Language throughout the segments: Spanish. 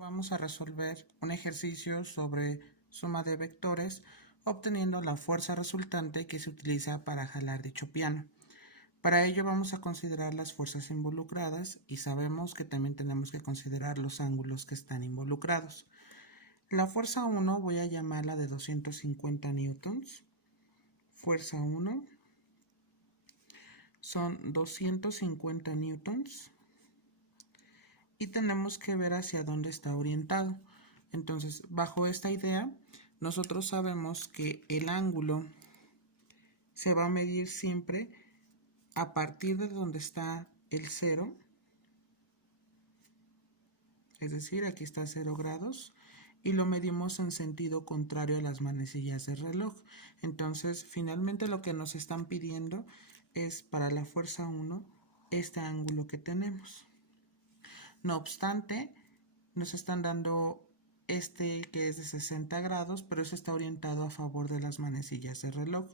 Vamos a resolver un ejercicio sobre suma de vectores obteniendo la fuerza resultante que se utiliza para jalar dicho piano. Para ello vamos a considerar las fuerzas involucradas y sabemos que también tenemos que considerar los ángulos que están involucrados. La fuerza 1 voy a llamarla de 250 newtons. Fuerza 1 son 250 newtons. Y tenemos que ver hacia dónde está orientado. Entonces, bajo esta idea, nosotros sabemos que el ángulo se va a medir siempre a partir de donde está el 0, es decir, aquí está 0 grados, y lo medimos en sentido contrario a las manecillas del reloj. Entonces, finalmente lo que nos están pidiendo es para la fuerza 1 este ángulo que tenemos. No obstante, nos están dando este que es de 60 grados, pero eso está orientado a favor de las manecillas de reloj.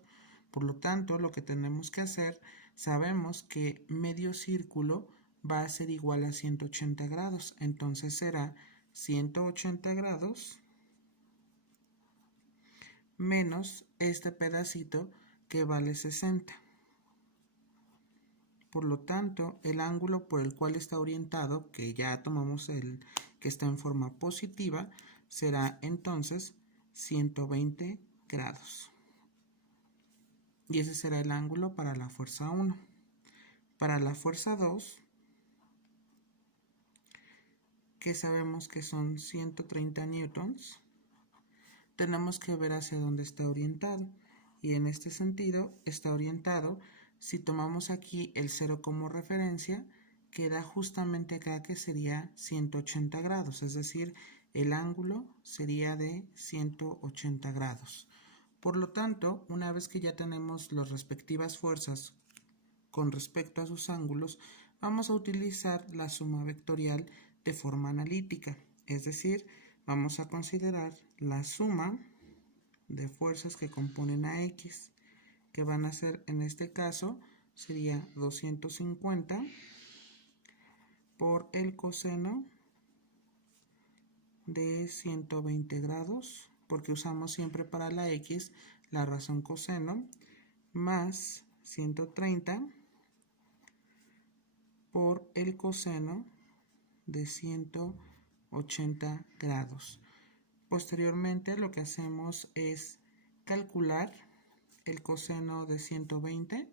Por lo tanto, lo que tenemos que hacer, sabemos que medio círculo va a ser igual a 180 grados. Entonces será 180 grados menos este pedacito que vale 60. Por lo tanto, el ángulo por el cual está orientado, que ya tomamos el que está en forma positiva, será entonces 120 grados. Y ese será el ángulo para la fuerza 1. Para la fuerza 2, que sabemos que son 130 newtons, tenemos que ver hacia dónde está orientado. Y en este sentido está orientado. Si tomamos aquí el 0 como referencia, queda justamente acá que sería 180 grados, es decir, el ángulo sería de 180 grados. Por lo tanto, una vez que ya tenemos las respectivas fuerzas con respecto a sus ángulos, vamos a utilizar la suma vectorial de forma analítica, es decir, vamos a considerar la suma de fuerzas que componen a X, que van a ser, en este caso, sería 250 por el coseno de 120 grados, porque usamos siempre para la X la razón coseno, más 130 por el coseno de 180 grados. Posteriormente lo que hacemos es calcular el coseno de 120.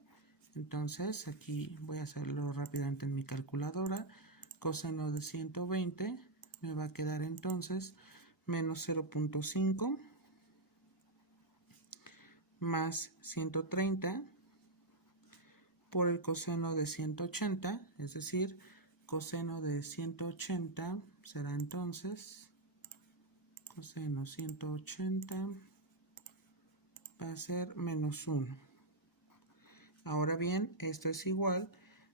Entonces aquí voy a hacerlo rápidamente en mi calculadora. Coseno de 120 me va a quedar entonces menos 0.5 más 130 por el coseno de 180, es decir, coseno de 180 será entonces coseno 180 va a ser menos 1. Ahora bien, esto es igual,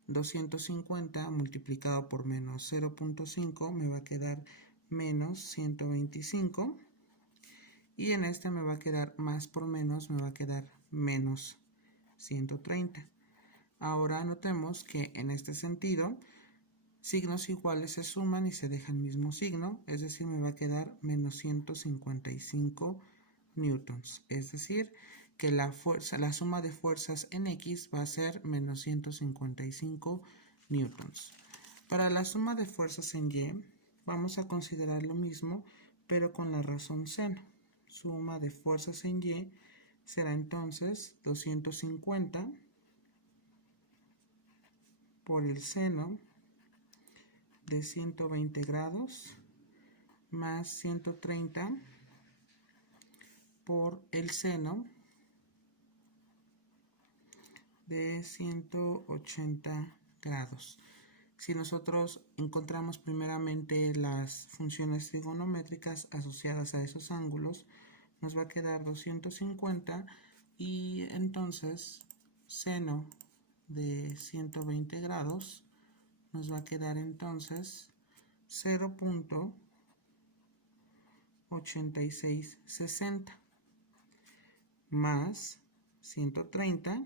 250 multiplicado por menos 0.5 me va a quedar menos 125. Y en este me va a quedar más por menos, me va a quedar menos 130. Ahora notemos que en este sentido, signos iguales se suman y se deja el mismo signo, es decir, me va a quedar menos 155 newtons. Es decir, que la suma de fuerzas en X va a ser menos 155 newtons. Para la suma de fuerzas en Y, vamos a considerar lo mismo, pero con la razón seno. Suma de fuerzas en Y será entonces 250 por el seno de 120 grados más 130 por el seno de 180 grados. Si nosotros encontramos primeramente las funciones trigonométricas asociadas a esos ángulos, nos va a quedar 250 y entonces seno de 120 grados nos va a quedar entonces 0.8660 más 130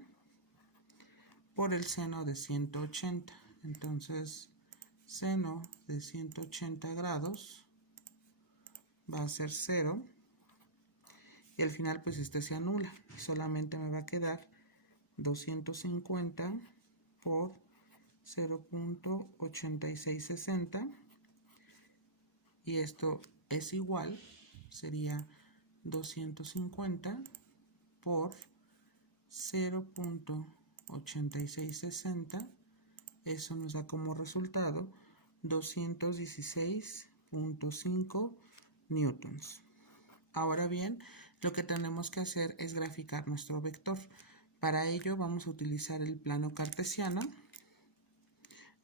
por el seno de 180. Entonces, seno de 180 grados va a ser 0 y al final pues este se anula y solamente me va a quedar 250 por 0.8660 y esto es igual, sería 250 por 0.8660, eso nos da como resultado 216.5 newtons. Ahora bien, lo que tenemos que hacer es graficar nuestro vector. Para ello vamos a utilizar el plano cartesiano.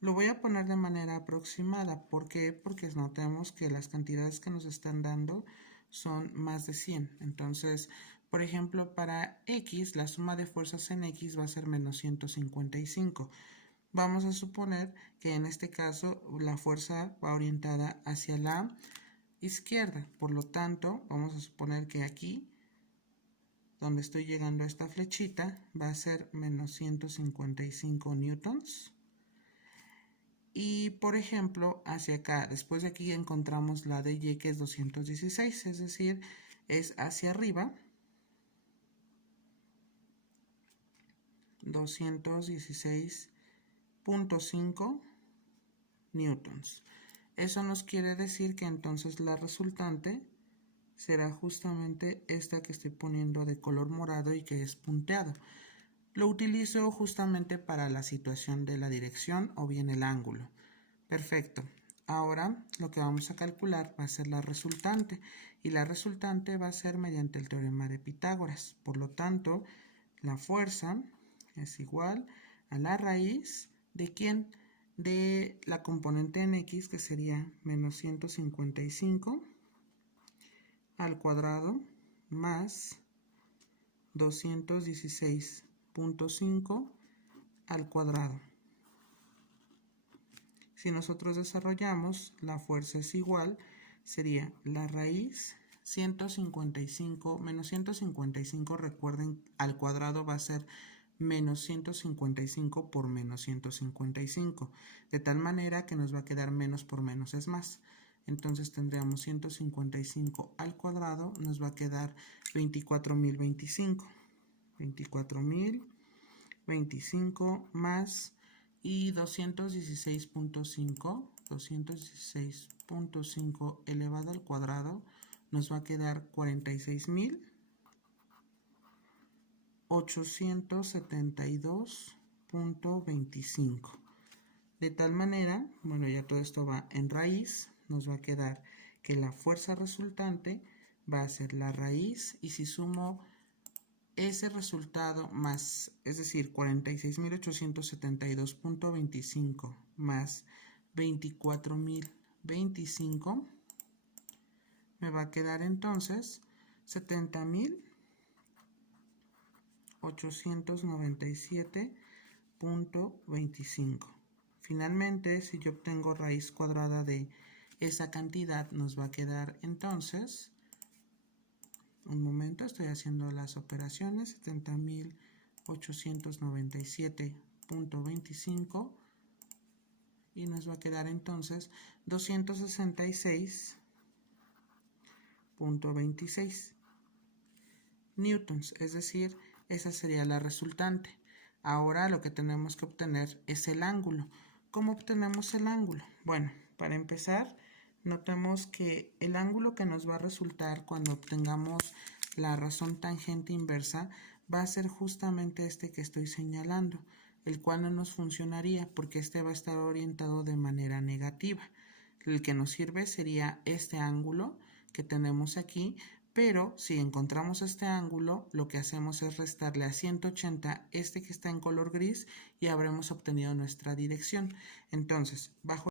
Lo voy a poner de manera aproximada. ¿Por qué? Porque notemos que las cantidades que nos están dando son más de 100. Entonces, por ejemplo, para X, la suma de fuerzas en X va a ser menos 155. Vamos a suponer que en este caso la fuerza va orientada hacia la izquierda. Por lo tanto, vamos a suponer que aquí, donde estoy llegando a esta flechita, va a ser menos 155 newtons. Y por ejemplo, hacia acá, después de aquí encontramos la de Y, que es 216, es decir, es hacia arriba, 216.5 newtons. Eso nos quiere decir que entonces la resultante será justamente esta que estoy poniendo de color morado y que es punteado. Lo utilizo justamente para la situación de la dirección o bien el ángulo. Perfecto. Ahora lo que vamos a calcular va a ser la resultante y la resultante va a ser mediante el teorema de Pitágoras. Por lo tanto, la fuerza es igual a la raíz de ¿quién? De la componente en X, que sería menos 155 al cuadrado más 216.5 al cuadrado. Si nosotros desarrollamos, la fuerza es igual, sería la raíz 155 menos 155, recuerden, al cuadrado va a ser menos 155 por menos 155, de tal manera que nos va a quedar menos por menos es más. Entonces tendríamos 155 al cuadrado, nos va a quedar 24.025. 24.025 más y 216.5 elevado al cuadrado nos va a quedar 46.872.25. De tal manera, bueno, ya todo esto va en raíz, nos va a quedar que la fuerza resultante va a ser la raíz, y si sumo ese resultado más, es decir, 46.872.25 más 24.025, me va a quedar entonces 70.897.25. Finalmente, si yo obtengo raíz cuadrada de esa cantidad, nos va a quedar entonces, un momento, estoy haciendo las operaciones, 70.897.25 y nos va a quedar entonces 266.26 newtons, es decir, esa sería la resultante. Ahora lo que tenemos que obtener es el ángulo. ¿Cómo obtenemos el ángulo? Bueno, para empezar, notemos que el ángulo que nos va a resultar cuando obtengamos la razón tangente inversa va a ser justamente este que estoy señalando, el cual no nos funcionaría porque este va a estar orientado de manera negativa. El que nos sirve sería este ángulo que tenemos aquí, pero si encontramos este ángulo, lo que hacemos es restarle a 180 este que está en color gris y habremos obtenido nuestra dirección. Entonces, bajo